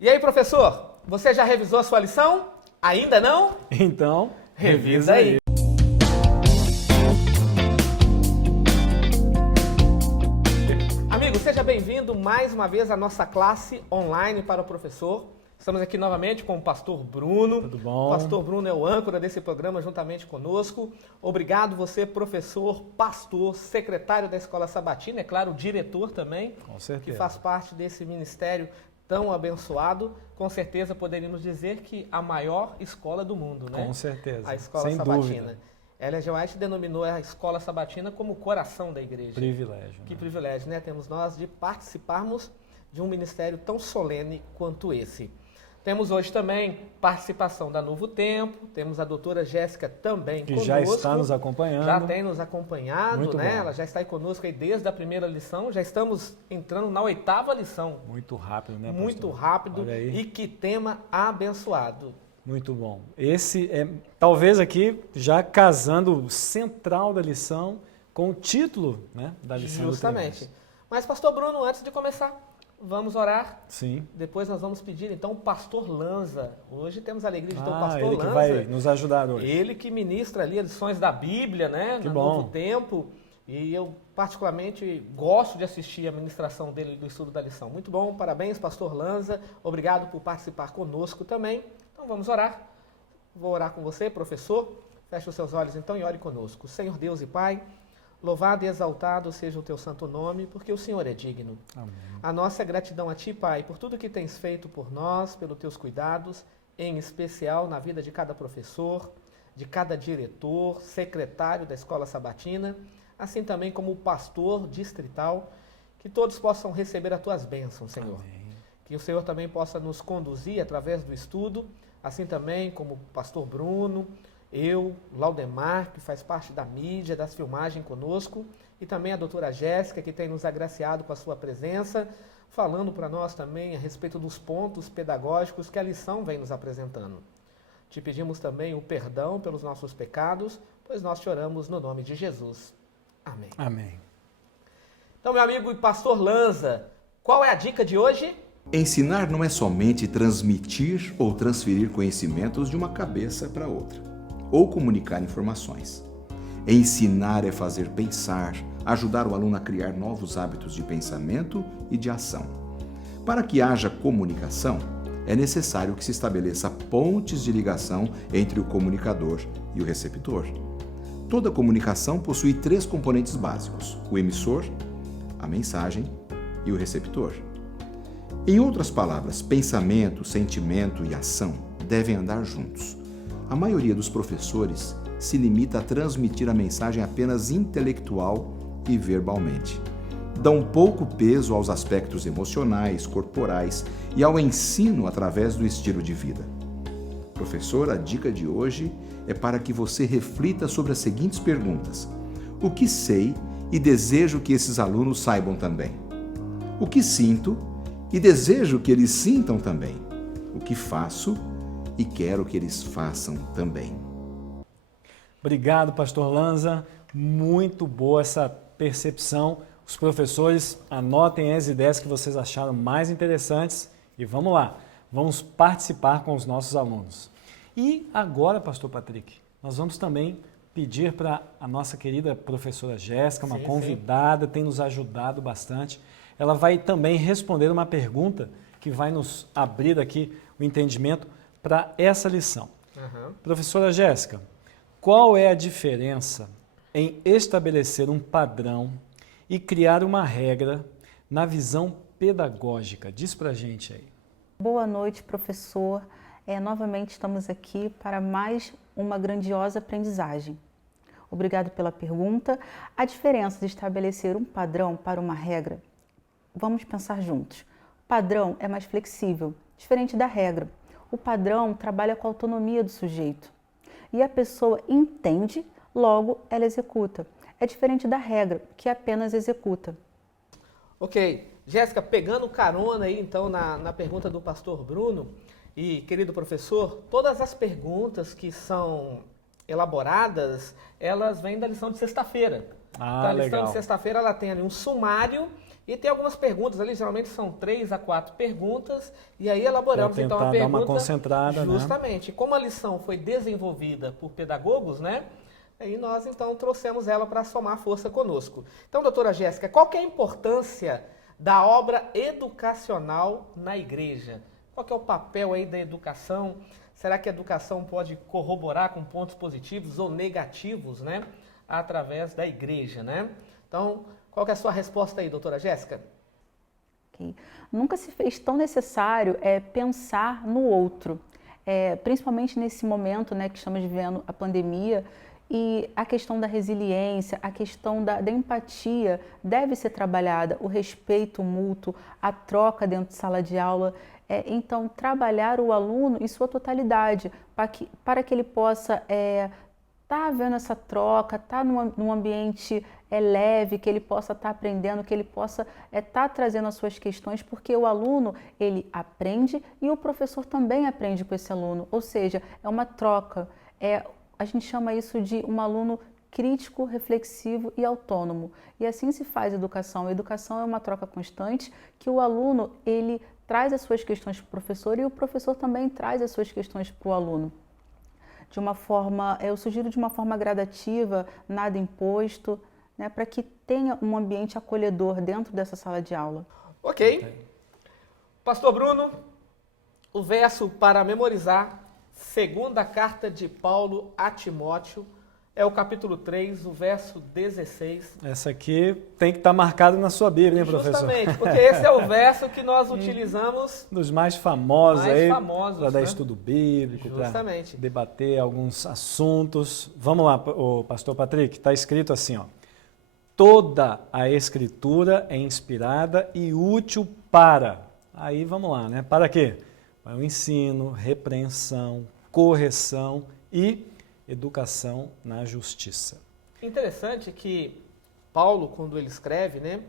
E aí, professor, você já revisou a sua lição? Ainda não? Então, revisa aí. Amigo, seja bem-vindo mais uma vez à nossa classe online para o professor. Estamos aqui novamente com o pastor Bruno. Tudo bom? O pastor Bruno é o âncora desse programa juntamente conosco. Obrigado você, professor, pastor, secretário da Escola Sabatina, é claro, diretor também. Com certeza. Que faz parte desse ministério tão abençoado. Com certeza poderíamos dizer que a maior escola do mundo, né? Com certeza. A Escola Sem Sabatina. dúvida. Ellen G. White denominou a Escola Sabatina como o coração da igreja. Privilégio. Que né? privilégio, né? Temos nós de participarmos de um ministério tão solene quanto esse. Temos hoje também participação da Novo Tempo, temos a doutora Jéssica também Que conosco. já está nos acompanhando. Já tem nos acompanhado, Muito né? bom. Ela já está aí conosco aí desde a primeira lição, já estamos entrando na 8ª lição. Muito rápido, né, pastor? Muito rápido. Olha aí. E que tema abençoado. Muito bom. Esse é, talvez aqui, já casando o central da lição com o título, né, da lição. Justamente. Mas, pastor Bruno, antes de começar, vamos orar. Sim. Depois nós vamos pedir, então, o pastor Lanza. Hoje temos a alegria de ter o Ah, pastor ele que Lanza. vai nos ajudar hoje. Ele que ministra ali as lições da Bíblia, né? Que no bom. Novo Tempo. E eu, particularmente, gosto de assistir a ministração dele do estudo da lição. Muito bom, parabéns, pastor Lanza. Obrigado por participar conosco também. Então vamos orar. Vou orar com você, professor. Feche os seus olhos então e ore conosco. Senhor Deus e Pai, louvado e exaltado seja o teu santo nome, porque o Senhor é digno. Amém. A nossa gratidão a Ti, Pai, por tudo que tens feito por nós, pelos Teus cuidados, em especial na vida de cada professor, de cada diretor, secretário da Escola Sabatina, assim também como o pastor distrital, que todos possam receber as Tuas bênçãos, Senhor. Amém. Que o Senhor também possa nos conduzir através do estudo, assim também como o pastor Bruno, eu, Laudemar, que faz parte da mídia, das filmagens conosco, e também a doutora Jéssica, que tem nos agraciado com a sua presença, falando para nós também a respeito dos pontos pedagógicos que a lição vem nos apresentando. Te pedimos também o perdão pelos nossos pecados, pois nós te oramos no nome de Jesus. Amém. Amém. Então, meu amigo e pastor Lanza, qual é a dica de hoje? Ensinar não é somente transmitir ou transferir conhecimentos de uma cabeça para outra, ou comunicar informações. Ensinar é fazer pensar, ajudar o aluno a criar novos hábitos de pensamento e de ação. Para que haja comunicação, é necessário que se estabeleça pontes de ligação entre o comunicador e o receptor. Toda comunicação possui 3 componentes básicos: o emissor, a mensagem e o receptor. Em outras palavras, pensamento, sentimento e ação devem andar juntos. A maioria dos professores se limita a transmitir a mensagem apenas intelectual e verbalmente. Dão pouco peso aos aspectos emocionais, corporais e ao ensino através do estilo de vida. Professor, a dica de hoje é para que você reflita sobre as seguintes perguntas: o que sei e desejo que esses alunos saibam também? O que sinto e desejo que eles sintam também? O que faço e quero que eles façam também? Obrigado, pastor Lanza. Muito boa essa percepção. Os professores, anotem as ideias que vocês acharam mais interessantes e vamos lá, vamos participar com os nossos alunos. E agora, pastor Patrick, nós vamos também pedir para a nossa querida professora Jéssica, uma convidada, tem nos ajudado bastante. Ela vai também responder uma pergunta que vai nos abrir aqui o entendimento para essa lição. Professora Jéssica, qual é a diferença em estabelecer um padrão e criar uma regra na visão pedagógica? Diz pra gente aí. Boa noite, professor. Novamente estamos aqui para mais uma grandiosa aprendizagem. Obrigado pela pergunta. A diferença de estabelecer um padrão para uma regra, vamos pensar juntos. O padrão é mais flexível, diferente da regra. O padrão trabalha com a autonomia do sujeito. E a pessoa entende, logo ela executa. É diferente da regra, que apenas executa. Ok. Jéssica, pegando carona aí então na pergunta do pastor Bruno, e querido professor, todas as perguntas que são elaboradas, elas vêm da lição de sexta-feira. Ah, então, a lição legal. de sexta-feira ela tem ali um sumário E tem algumas perguntas ali, geralmente são 3 a 4 perguntas, e aí elaboramos Pra então a tentar pergunta. dar uma concentrada, né? Justamente. Como a lição foi desenvolvida por pedagogos, né? Aí nós então trouxemos ela para somar força conosco. Então, doutora Jéssica, qual que é a importância da obra educacional na igreja? Qual que é o papel aí da educação? Será que a educação pode corroborar com pontos positivos ou negativos, né? Através da igreja, né? Então, qual que é a sua resposta aí, doutora Jéssica? Okay. Nunca se fez tão necessário pensar no outro, principalmente nesse momento, né, que estamos vivendo a pandemia, e a questão da resiliência, a questão da empatia deve ser trabalhada, o respeito mútuo, a troca dentro de sala de aula. Então, trabalhar o aluno em sua totalidade, para que ele possa estar vendo essa troca, estar num ambiente leve, que ele possa estar aprendendo, que ele possa estar trazendo as suas questões, porque o aluno, ele aprende e o professor também aprende com esse aluno, ou seja, é uma troca. A gente chama isso de um aluno crítico, reflexivo e autônomo. E assim se faz educação. A educação é uma troca constante, que o aluno, ele traz as suas questões para o professor e o professor também traz as suas questões para o aluno. De uma forma, eu sugiro de uma forma gradativa, nada imposto, né, para que tenha um ambiente acolhedor dentro dessa sala de aula. Ok. Pastor Bruno, o verso para memorizar, segunda carta de Paulo a Timóteo, é o capítulo 3, o verso 16. Essa aqui tem que estar marcada na sua Bíblia, hein, professor? Justamente, porque esse é o verso que nós utilizamos. Dos mais famosos aí, para dar né? estudo bíblico, para Justamente. debater alguns assuntos. Vamos lá, o pastor Patrick, está escrito assim, ó. Toda a Escritura é inspirada e útil para... Aí vamos lá, né? Para quê? Para o ensino, repreensão, correção e educação na justiça. Interessante que Paulo, quando ele escreve, né?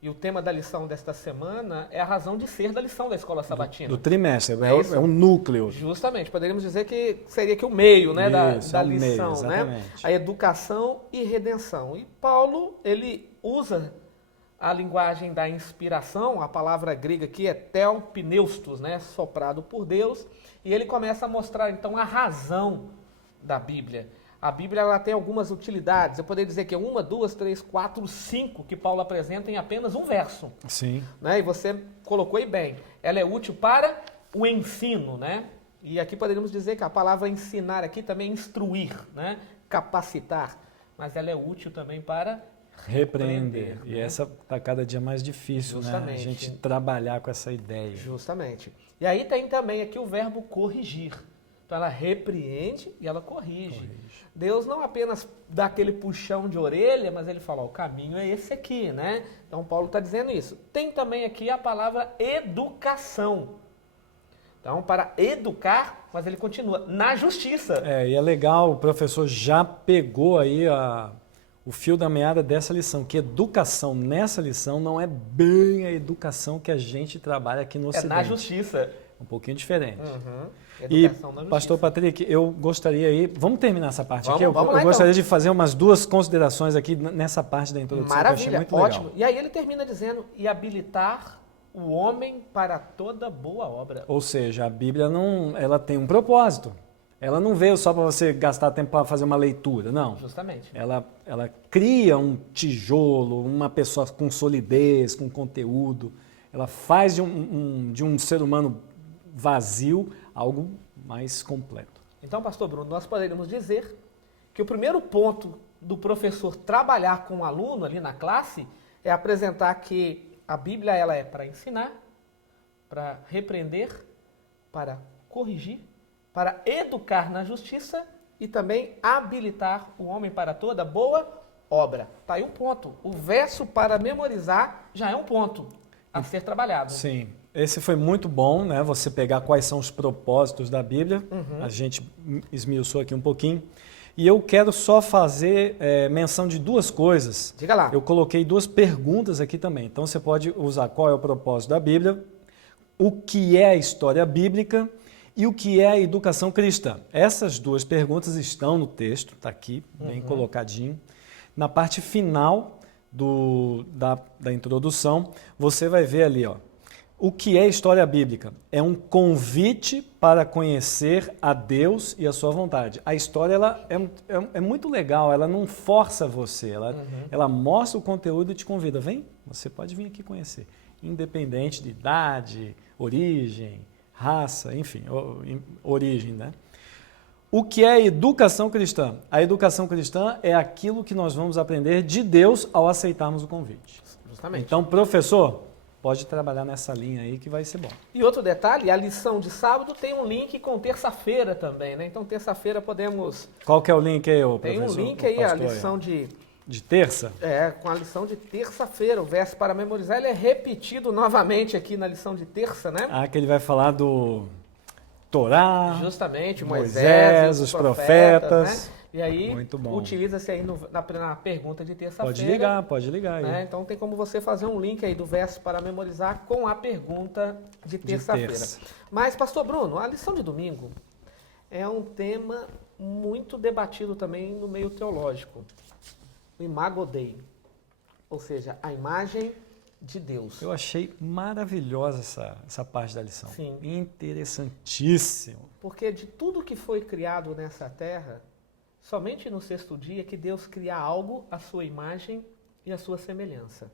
E o tema da lição desta semana é a razão de ser da lição da escola sabatina. Do trimestre, isso? É um núcleo. Justamente, poderíamos dizer que seria que o meio, né, Isso, da é o meio, lição, né? exatamente. A educação e redenção. E Paulo, ele usa a linguagem da inspiração, a palavra grega aqui é theopneustos, né, soprado por Deus, e ele começa a mostrar então a razão da Bíblia. A Bíblia ela tem algumas utilidades. Eu poderia dizer que é 1, 2, 3, 4, 5 que Paulo apresenta em apenas um verso. Sim. Né? E você colocou aí bem. Ela é útil para o ensino, né? E aqui poderíamos dizer que a palavra ensinar aqui também é instruir, né? Capacitar. Mas ela é útil também para repreender. E essa está cada dia mais difícil, Justamente. né? A gente trabalhar com essa ideia. Justamente. E aí tem também aqui o verbo corrigir. Então ela repreende e ela corrige. Deus não apenas dá aquele puxão de orelha, mas ele fala, ó, o caminho é esse aqui, né? Então Paulo está dizendo isso. Tem também aqui a palavra educação. Então, para educar, mas ele continua, na justiça. E é legal, o professor já pegou aí o fio da meada dessa lição, que educação nessa lição não é bem a educação que a gente trabalha aqui no Ocidente. É na justiça. Um pouquinho diferente. Educação na justiça. Pastor Patrick, eu gostaria aí, vamos terminar essa parte aqui? Vamos lá, eu gostaria então. de fazer umas 2 considerações aqui nessa parte da introdução. Maravilha, que eu achei muito ótimo. legal. E aí ele termina dizendo, e habilitar o homem para toda boa obra. Ou seja, a Bíblia ela tem um propósito. Ela não veio só para você gastar tempo para fazer uma leitura, não. Justamente. Ela cria um tijolo, uma pessoa com solidez, com conteúdo. Ela faz de um ser humano vazio algo mais completo. Então, pastor Bruno, nós poderíamos dizer que o primeiro ponto do professor trabalhar com o aluno ali na classe é apresentar que a Bíblia ela é para ensinar, para repreender, para corrigir, para educar na justiça e também habilitar o homem para toda boa obra. Está aí um ponto. O verso para memorizar já é um ponto a ser trabalhado. Sim. Esse foi muito bom, né? Você pegar quais são os propósitos da Bíblia. A gente esmiuçou aqui um pouquinho. E eu quero só fazer menção de 2 coisas. Diga lá. Eu coloquei 2 perguntas aqui também. Então você pode usar qual é o propósito da Bíblia, o que é a história bíblica e o que é a educação cristã. Essas 2 perguntas estão no texto, está aqui, bem colocadinho. Na parte final da introdução, você vai ver ali, ó, o que é história bíblica? É um convite para conhecer a Deus e a sua vontade. A história ela é muito legal, ela não força você, ela mostra o conteúdo e te convida. Vem, você pode vir aqui conhecer, independente de idade, origem, raça, enfim, origem, né? O que é educação cristã? A educação cristã é aquilo que nós vamos aprender de Deus ao aceitarmos o convite. Justamente. Então, professor, pode trabalhar nessa linha aí que vai ser bom. E outro detalhe, a lição de sábado tem um link com terça-feira também, né? Então, terça-feira podemos... Qual que é o link aí, ô professor? Tem um link aí, a lição de terça? com a lição de terça-feira, o verso para memorizar, ele é repetido novamente aqui na lição de terça, né? Ah, que ele vai falar do Torá, justamente, Moisés, os profetas. Né? E aí, utiliza-se aí na pergunta de terça-feira. Pode ligar aí. Né? Então, tem como você fazer um link aí do verso para memorizar com a pergunta de terça-feira. Mas, pastor Bruno, a lição de domingo é um tema muito debatido também no meio teológico. O Imago Dei, ou seja, a imagem de Deus. Eu achei maravilhosa essa parte da lição. Sim. Interessantíssimo. Porque de tudo que foi criado nessa terra, somente no sexto dia que Deus cria algo à sua imagem e à sua semelhança.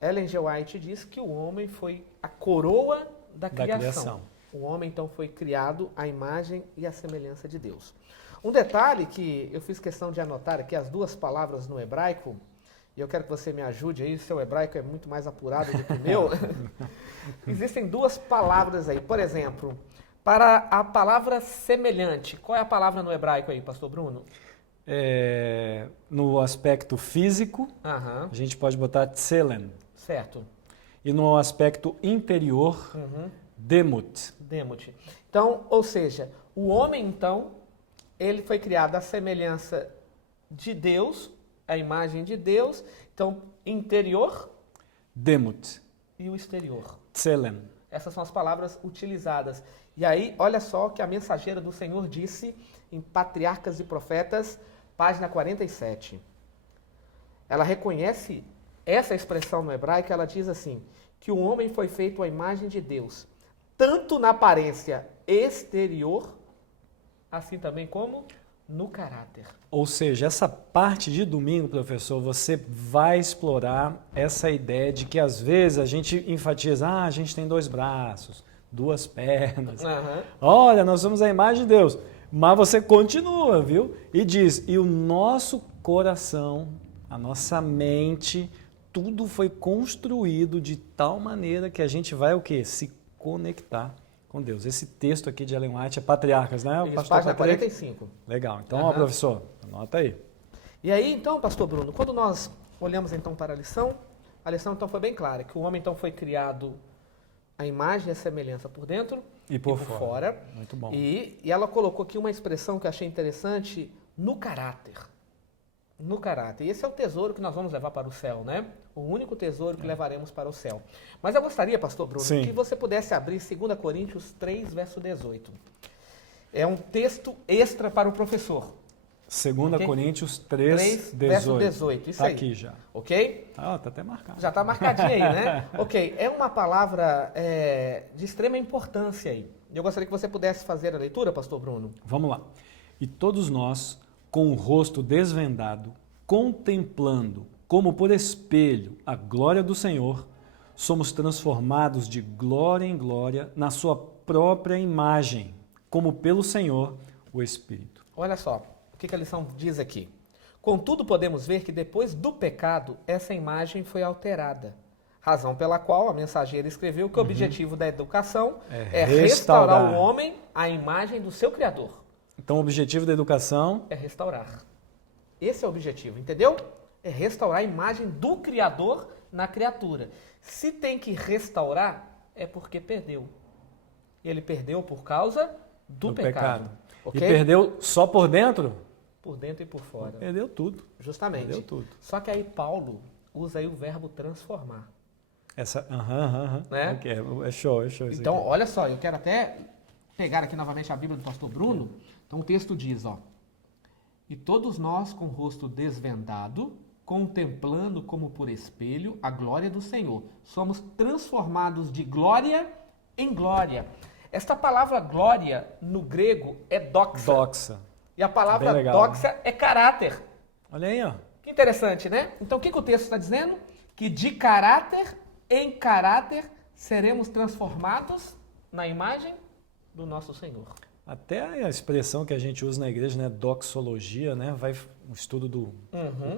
Ellen G. White diz que o homem foi a coroa da criação. O homem, então, foi criado à imagem e à semelhança de Deus. Um detalhe que eu fiz questão de anotar aqui, as duas palavras no hebraico, e eu quero que você me ajude aí, o seu hebraico é muito mais apurado do que o meu. Existem duas palavras aí. Por exemplo, para a palavra semelhante, qual é a palavra no hebraico aí, pastor Bruno? No aspecto físico, a gente pode botar tselem. Certo. E no aspecto interior, demut. Demut. Então, ou seja, o homem, então, ele foi criado à semelhança de Deus, a imagem de Deus. Então, interior, demut. E o exterior, tselem. Essas são as palavras utilizadas. E aí, olha só o que a mensageira do Senhor disse em Patriarcas e Profetas, página 47. Ela reconhece essa expressão no hebraico, ela diz assim, que o homem foi feito à imagem de Deus, tanto na aparência exterior, assim também como no caráter. Ou seja, essa parte de domingo, professor, você vai explorar essa ideia de que às vezes a gente enfatiza, a gente tem 2 braços, 2 pernas. Olha, nós somos a imagem de Deus. Mas você continua, viu? E diz, e o nosso coração, a nossa mente, tudo foi construído de tal maneira que a gente vai o quê? Se conectar com Deus. Esse texto aqui de Ellen White é Patriarcas, né? Isso, página 45. Legal. Então, ó, professor, anota aí. E aí, então, pastor Bruno, quando nós olhamos então para a lição então foi bem clara, que o homem então foi criado a imagem e a semelhança por dentro e por fora. Muito bom. E ela colocou aqui uma expressão que eu achei interessante, no caráter. No caráter. E esse é o tesouro que nós vamos levar para o céu, né? O único tesouro que levaremos para o céu. Mas eu gostaria, pastor Bruno, que você pudesse abrir 2 Coríntios 3, verso 18. É um texto extra para o professor. 2 Coríntios 3, 18. Verso 18. Isso tá aí. Aqui já. Ok? Tá até marcado. Já está marcadinho aí, né? Ok. É uma palavra de extrema importância aí. Eu gostaria que você pudesse fazer a leitura, pastor Bruno. Vamos lá. E todos nós, com o rosto desvendado, contemplando, como por espelho, a glória do Senhor, somos transformados de glória em glória na sua própria imagem, como pelo Senhor, o Espírito. Olha só, o que a lição diz aqui. Contudo, podemos ver que depois do pecado, essa imagem foi alterada. Razão pela qual a mensageira escreveu que o objetivo da educação é restaurar o homem à imagem do seu Criador. Então, o objetivo da educação é restaurar. Esse é o objetivo, entendeu? É restaurar a imagem do Criador na criatura. Se tem que restaurar, é porque perdeu. Ele perdeu por causa do pecado. Okay? E perdeu só por dentro? Por dentro e por fora. Perdeu tudo. Justamente. Perdeu tudo. Só que aí Paulo usa aí o verbo transformar. Né? Okay. É show então, olha só, eu quero até pegar aqui novamente a Bíblia do pastor Bruno. Então o texto diz, ó, e todos nós com o rosto desvendado, contemplando como por espelho a glória do Senhor. Somos transformados de glória em glória. Esta palavra glória no grego é doxa. Doxa. E a palavra Bem legal, doxa é caráter. Olha aí, ó. Que interessante, né? Então o que o texto está dizendo? Que de caráter em caráter seremos transformados na imagem do nosso Senhor. Até a expressão que a gente usa na igreja, né, doxologia, né, vai um estudo do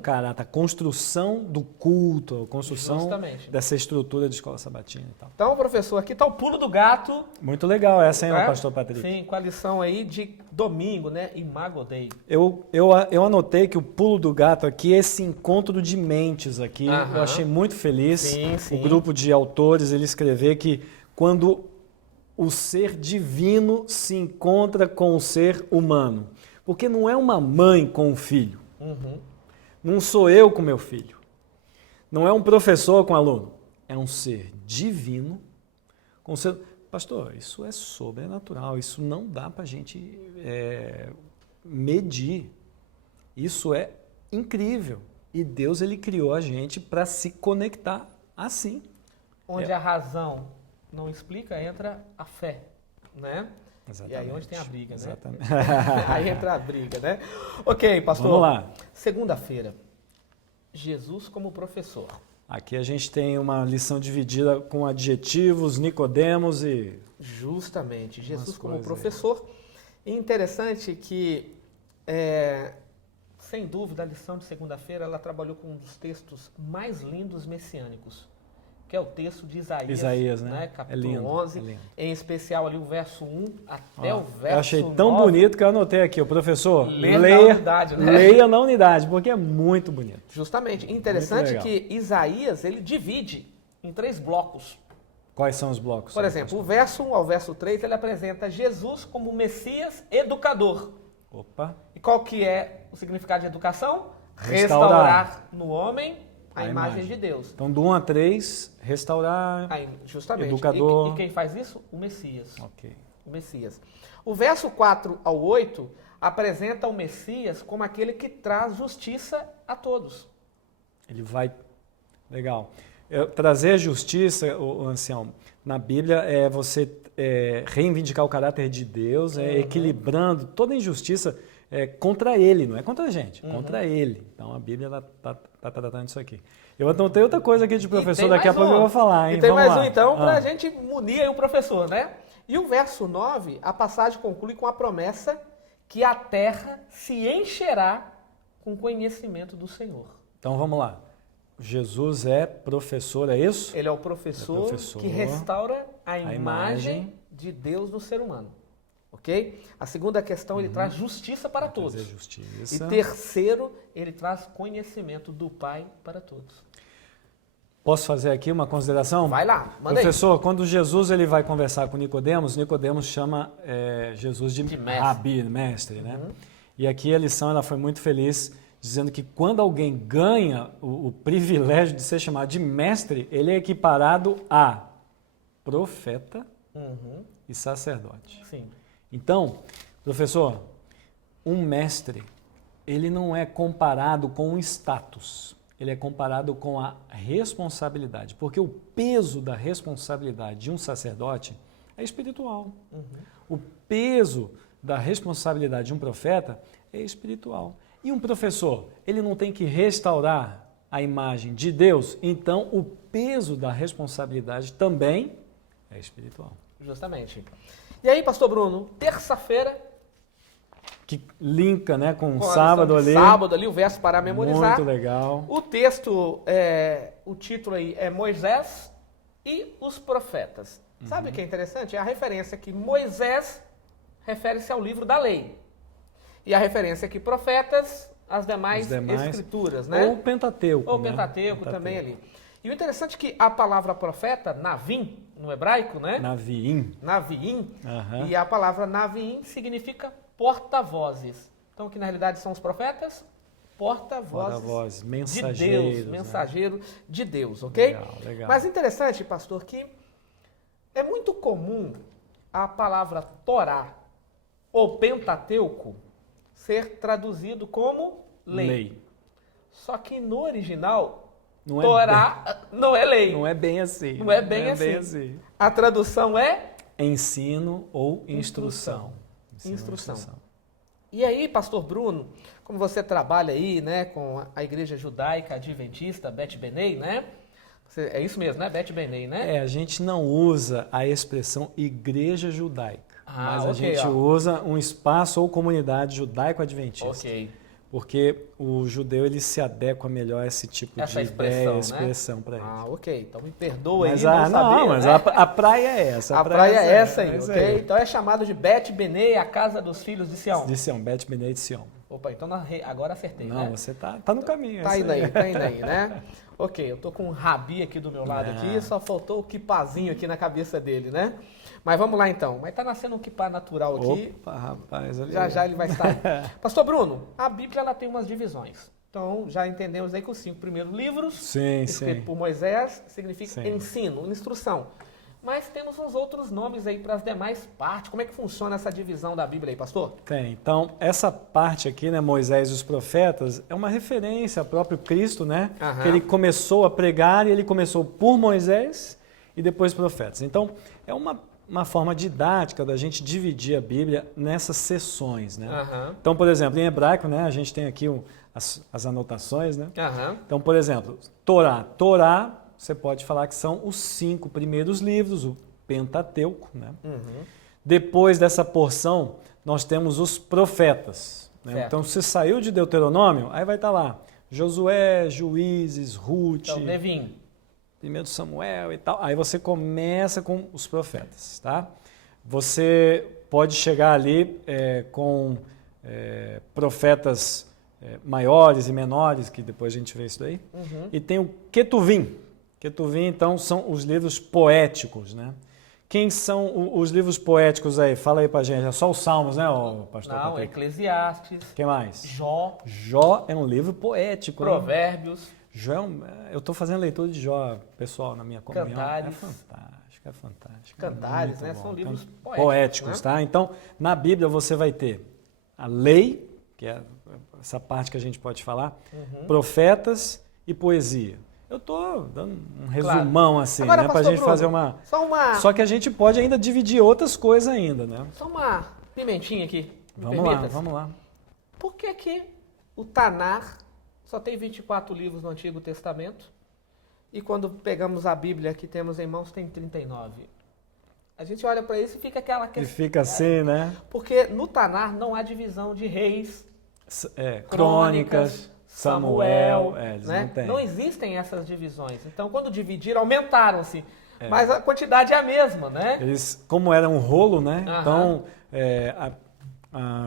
caráter, a construção do culto, a construção Justamente. dessa estrutura de escola sabatina e tal. Então, professor, aqui está o pulo do gato. Muito legal essa, hein, né? pastor Patrick? Sim, com a lição aí de domingo, né? Imago Dei. Eu anotei que o pulo do gato aqui é esse encontro de mentes aqui. Aham. Eu achei muito feliz. Sim, sim. O grupo de autores, ele escrever que quando o ser divino se encontra com o ser humano. Porque não é uma mãe com um filho. Não sou eu com meu filho. Não é um professor com aluno. É um ser divino com ser... Pastor, isso é sobrenatural. Isso não dá para a gente medir. Isso é incrível. E Deus, ele criou a gente para se conectar assim. Onde a razão não explica, entra a fé, né? Exatamente. E aí onde tem a briga, né? Exatamente. Aí entra a briga, né? Ok, pastor. Vamos lá. Segunda-feira, Jesus como professor. Aqui a gente tem uma lição dividida com adjetivos, Nicodemos e... Justamente, Jesus como coisas professor. E interessante que, sem dúvida, a lição de segunda-feira, ela trabalhou com um dos textos mais lindos messiânicos, que é o texto de Isaías, né? Capítulo É lindo, 11, é lindo. em especial ali o verso 1 até o verso 9. Eu achei tão bonito que eu anotei aqui. O professor, Leia na unidade, né? leia na unidade, porque é muito bonito. Justamente. Interessante legal. que Isaías, ele divide em 3 blocos. Quais são os blocos? Por exemplo, o verso 1 ao verso 3, ele apresenta Jesus como Messias educador. Opa. E qual que é o significado de educação? Restaurar Restaurar no homem a imagem de Deus. Então, do 1 a 3, restaurar, Justamente. educador. E quem faz isso? O Messias. Ok. O Messias. O verso 4 ao 8 apresenta o Messias como aquele que traz justiça a todos. Ele vai... Legal. Trazer justiça, o ancião, na Bíblia é você reivindicar o caráter de Deus, equilibrando toda injustiça contra ele, não é contra a gente, contra ele. Então a Bíblia está tratando disso aqui. Eu anotei outra coisa aqui de professor, daqui a pouco eu vou falar, hein? E tem Vamos mais lá. um então, para a gente munir aí o professor, né? E o verso 9, a passagem conclui com a promessa que a terra se encherá com conhecimento do Senhor. Então vamos lá. Jesus é professor, é isso? Ele é o professor, que restaura a imagem de Deus no ser humano. Ok? A segunda questão, ele traz justiça para todos. Trazer justiça. E terceiro, ele traz conhecimento do Pai para todos. Posso fazer aqui uma consideração? Vai lá, manda Professor, quando Jesus ele vai conversar com Nicodemos, Nicodemos chama Jesus de mestre. Rabi, mestre, né? E aqui a lição ela foi muito feliz, dizendo que quando alguém ganha o privilégio de ser chamado de mestre, ele é equiparado a profeta e sacerdote. Sim. Então, professor, um mestre, ele não é comparado com um status, ele é comparado com a responsabilidade, porque o peso da responsabilidade de um sacerdote é espiritual. O peso da responsabilidade de um profeta é espiritual. E um professor, ele não tem que restaurar a imagem de Deus, então o peso da responsabilidade também é espiritual. Justamente. E aí, pastor Bruno, terça-feira, Que linka, né, com a sábado lição de ali. sábado ali, o verso para memorizar. Muito legal. O texto, o título aí é Moisés e os profetas. Sabe o que é interessante? É a referência que Moisés refere-se ao livro da lei. E a referência que profetas, as demais escrituras, né? Ou o Pentateuco. Ou o Pentateuco também ali. E o interessante é que a palavra profeta, Navim, no hebraico, né? Naviim. Naviim. E a palavra Naviim significa porta-vozes. Então, que na realidade são os profetas, porta-vozes mensageiros, de Deus, né? mensageiro de Deus, ok? Legal. Mas interessante, pastor, que é muito comum a palavra Torá ou Pentateuco ser traduzido como lei. Só que no original, Não é Torá não é lei. Não é bem assim. Não é bem assim. A tradução é Ensino ou instrução. Instrução. E aí, pastor Bruno, como você trabalha aí, né, com a Igreja Judaica Adventista, Bet Benei, né? É isso mesmo, né? Bet Benei, né? A gente não usa a expressão igreja judaica, mas a ok, gente usa um espaço ou comunidade judaico-adventista. Ok. Porque o judeu ele se adequa melhor a esse tipo Essa de ideia, expressão né? para ele. Ok. Então me perdoa Mas, aí, não sabia, mas né? a praia é essa. A praia é essa aí, essa ok? Então é chamado de Bet Benei, a casa dos filhos de Sião. De Sião, Bet Benei de Sião. Opa, então agora acertei, Não, né? você tá no caminho. Tá indo aí, né? Ok, eu tô com um rabi aqui do meu lado aqui, só faltou o quipazinho aqui na cabeça dele, né? Mas vamos lá então. Mas tá nascendo um quipá natural aqui. Opa, rapaz, olha Já ele vai estar aí. Pastor Bruno, a Bíblia ela tem umas divisões. Então já entendemos aí que os 5 primeiros livros, escritos por Moisés, significa ensino, instrução. Mas temos uns outros nomes aí para as demais partes. Como é que funciona essa divisão da Bíblia aí, pastor? Tem. Então, essa parte aqui, né, Moisés e os profetas, é uma referência ao próprio Cristo, né? Que ele começou a pregar e ele começou por Moisés e depois profetas. Então, é uma forma didática da gente dividir a Bíblia nessas seções, né? Então, por exemplo, em hebraico, né, a gente tem aqui as anotações, né? Então, por exemplo, Torá, você pode falar que são os 5 primeiros livros, o Pentateuco, né? Depois dessa porção, nós temos os profetas, né? Então, se saiu de Deuteronômio, aí vai estar lá Josué, Juízes, Ruth, então, Levim, 1 Samuel e tal. Aí você começa com os profetas, tá? Você pode chegar ali com profetas maiores e menores, que depois a gente vê isso daí. E tem o Ketuvim. Ketuvim, então, são os livros poéticos, né? Quem são os livros poéticos aí? Fala aí pra gente. É só os Salmos, né, pastor? Não, Patrick? Eclesiastes. Quem mais? Jó. Jó é um livro poético. Provérbios. Né? Jó eu estou fazendo leitura de Jó, pessoal, na minha comunhão. Cantares. É fantástico. Cantares, né? Bom. São livros poéticos, né? Tá? Então, na Bíblia você vai ter a lei, que é essa parte que a gente pode falar, profetas e poesia. Eu estou dando um resumão assim, agora, né, para a gente Bruno, fazer uma... Só que a gente pode ainda dividir outras coisas ainda, né? Só uma pimentinha aqui. Vamos lá. Por que o Tanar só tem 24 livros no Antigo Testamento e quando pegamos a Bíblia que temos em mãos tem 39? A gente olha para isso e fica aquela questão. E fica assim, né? Porque no Tanar não há divisão de reis, crônicas, Samuel, eles né? não têm. Não existem essas divisões. Então, quando dividiram, aumentaram-se. Mas a quantidade é a mesma, né? Eles, como era um rolo, né? Então,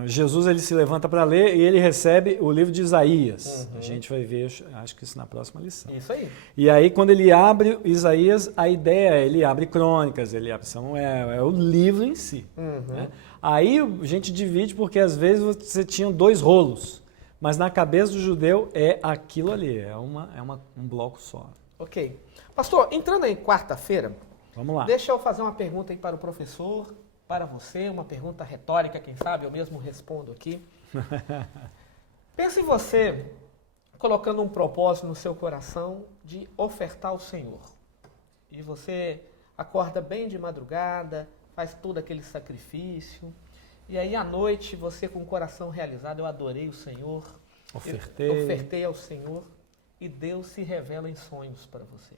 Jesus ele se levanta para ler e ele recebe o livro de Isaías. A gente vai ver, acho que isso na próxima lição. Isso aí. E aí, quando ele abre Isaías, a ideia é ele abre crônicas, ele abre Samuel, é o livro em si. Né? Aí a gente divide porque às vezes você tinha 2 rolos. Mas na cabeça do judeu é aquilo ali, é um bloco só. Ok. Pastor, entrando em quarta-feira, vamos lá. Deixa eu fazer uma pergunta aí para o professor, para você, uma pergunta retórica, quem sabe, eu mesmo respondo aqui. Pense em você colocando um propósito no seu coração de ofertar ao Senhor. E você acorda bem de madrugada, faz todo aquele sacrifício. E aí à noite, você com o coração realizado, eu adorei o Senhor, ofertei ao Senhor, e Deus se revela em sonhos para você.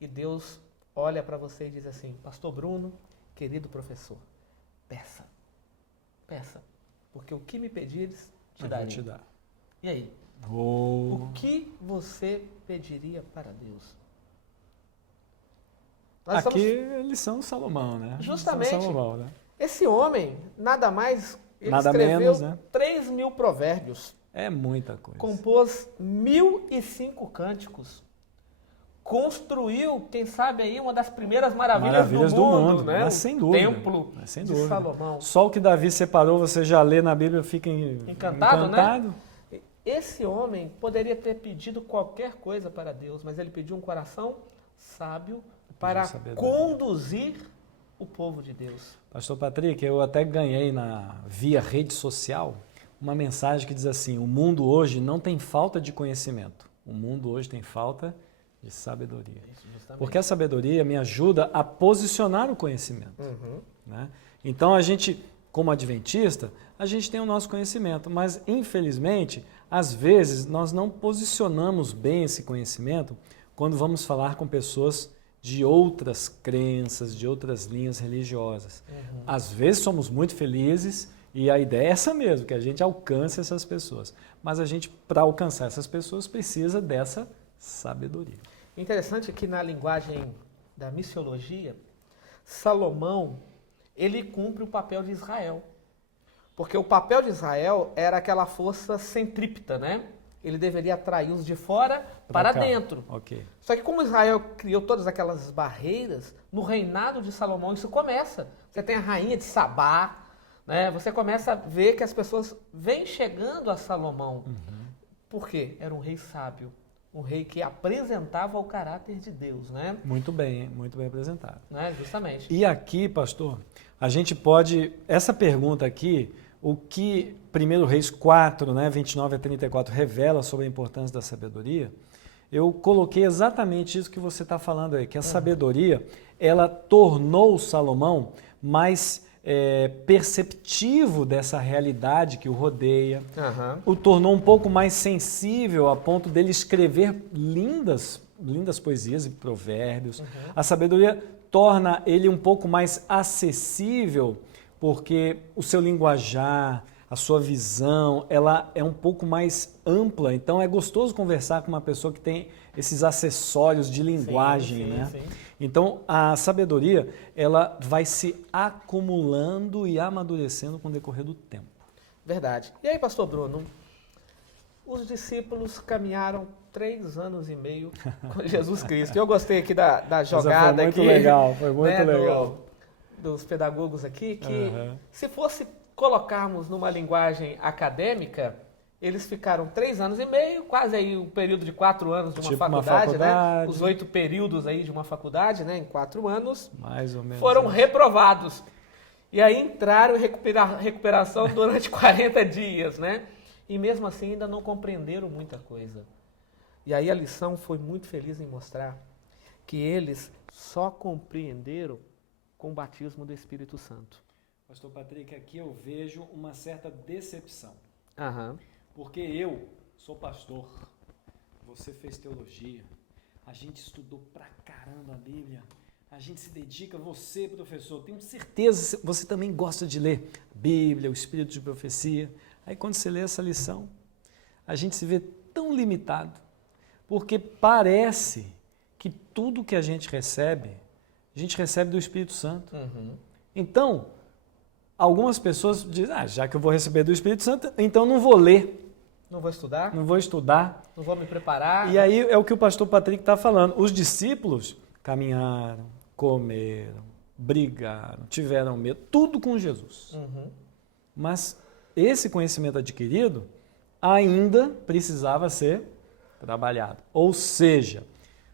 E Deus olha para você e diz assim: Pastor Bruno, querido professor, peça, porque o que me pedires, te darei. Te dar. E aí? O que você pediria para Deus? Aqui é lição de Salomão, né? Justamente. Salomão, né? Esse homem, nada mais, ele nada escreveu menos, né? 3.000 provérbios. É muita coisa. Compôs 1.005 cânticos. Construiu, quem sabe aí, uma das primeiras maravilhas do mundo, né? Mas sem dúvida. Templo sem de dúvida. Salomão. Só o que Davi separou, você já lê na Bíblia, fica encantado. Né? Esse homem poderia ter pedido qualquer coisa para Deus, mas ele pediu um coração sábio para conduzir o povo de Deus. Pastor Patrick, eu até ganhei via rede social uma mensagem que diz assim: o mundo hoje não tem falta de conhecimento, o mundo hoje tem falta de sabedoria. Porque a sabedoria me ajuda a posicionar o conhecimento. Né? Então a gente, como adventista, a gente tem o nosso conhecimento, mas infelizmente, às vezes nós não posicionamos bem esse conhecimento quando vamos falar com pessoas de outras crenças, de outras linhas religiosas. Às vezes somos muito felizes e a ideia é essa mesmo, que a gente alcance essas pessoas. Mas a gente, para alcançar essas pessoas, precisa dessa sabedoria. Interessante que na linguagem da missiologia, Salomão, ele cumpre o papel de Israel. Porque o papel de Israel era aquela força centrípeta, né? Ele deveria atrair os de fora para dentro. Okay. Só que como Israel criou todas aquelas barreiras, no reinado de Salomão isso começa. Você tem a rainha de Sabá, né? Você começa a ver que as pessoas vêm chegando a Salomão. Por quê? Era um rei sábio, um rei que apresentava o caráter de Deus, né? Muito bem apresentado. Né? Justamente. E aqui, pastor, a gente pode, essa pergunta aqui, o que 1 Reis 4, né, 29 a 34, revela sobre a importância da sabedoria, eu coloquei exatamente isso que você está falando aí, que a sabedoria, ela tornou Salomão mais perceptivo dessa realidade que o rodeia, o tornou um pouco mais sensível a ponto dele escrever lindas poesias e provérbios. A sabedoria torna ele um pouco mais acessível, porque o seu linguajar, a sua visão, ela é um pouco mais ampla. Então é gostoso conversar com uma pessoa que tem esses acessórios de linguagem, né? Sim. Então a sabedoria, ela vai se acumulando e amadurecendo com o decorrer do tempo. Verdade. E aí, pastor Bruno, os discípulos caminharam 3 anos e meio com Jesus Cristo. Eu gostei aqui da jogada. Foi muito aqui, legal, foi muito legal. Dos pedagogos aqui, que se fosse colocarmos numa linguagem acadêmica, eles ficaram 3 anos e meio, quase aí um período de 4 anos de uma faculdade, né? Os 8 períodos aí de uma faculdade, né? Em 4 anos. Mais ou menos. Foram reprovados. E aí entraram em recuperação durante 40 dias, né? E mesmo assim ainda não compreenderam muita coisa. E aí a lição foi muito feliz em mostrar que eles só compreenderam com o batismo do Espírito Santo. Pastor Patrick, aqui eu vejo uma certa decepção. Porque eu sou pastor, você fez teologia, a gente estudou pra caramba a Bíblia, a gente se dedica, você, professor, tenho certeza, você também gosta de ler Bíblia, o Espírito de Profecia. Aí quando você lê essa lição, a gente se vê tão limitado, porque parece que tudo que a gente recebe do Espírito Santo. Então, algumas pessoas dizem, já que eu vou receber do Espírito Santo, então não vou ler. Não vou estudar. Não vou estudar. Não vou me preparar. E aí é o que o pastor Patrick está falando. Os discípulos caminharam, comeram, brigaram, tiveram medo, tudo com Jesus. Mas esse conhecimento adquirido ainda precisava ser trabalhado. Ou seja,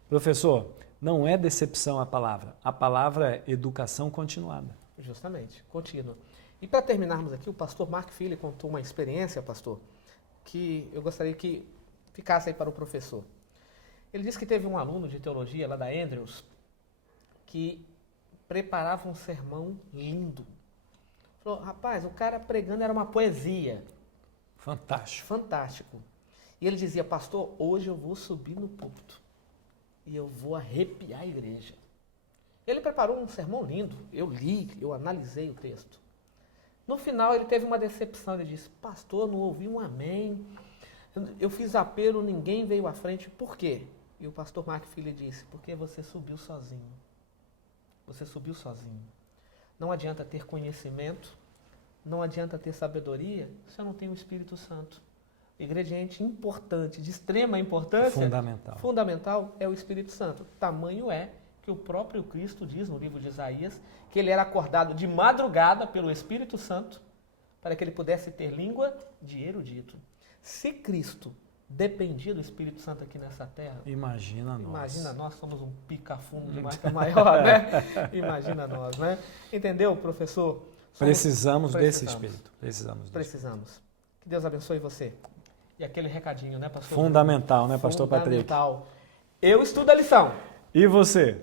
professor, não é decepção a palavra é educação continuada. Justamente, contínua. E para terminarmos aqui, o pastor Mark Philly contou uma experiência, pastor, que eu gostaria que ficasse aí para o professor. Ele disse que teve um aluno de teologia lá da Andrews que preparava um sermão lindo. Falou, rapaz, o cara pregando era uma poesia. Fantástico. E ele dizia, pastor, hoje eu vou subir no púlpito e eu vou arrepiar a igreja. Ele preparou um sermão lindo, eu li, eu analisei o texto. No final ele teve uma decepção, ele disse, pastor, não ouvi um amém, eu fiz apelo, ninguém veio à frente, por quê? E o pastor Mark Philly disse, porque você subiu sozinho. Não adianta ter conhecimento, não adianta ter sabedoria, se eu não tenho o Espírito Santo. Ingrediente importante, de extrema importância, fundamental é o Espírito Santo. Tamanho é que o próprio Cristo diz no livro de Isaías que ele era acordado de madrugada pelo Espírito Santo para que ele pudesse ter língua de erudito. Se Cristo dependia do Espírito Santo aqui nessa terra, imagina nós somos um pica-fundo de marca maior, né? Imagina nós, né? Entendeu, professor? Precisamos desse Espírito. Precisamos. Que Deus abençoe você. E aquele recadinho, né, pastor? Fundamental, né, pastor Patrick? Fundamental. Eu estudo a lição. E você?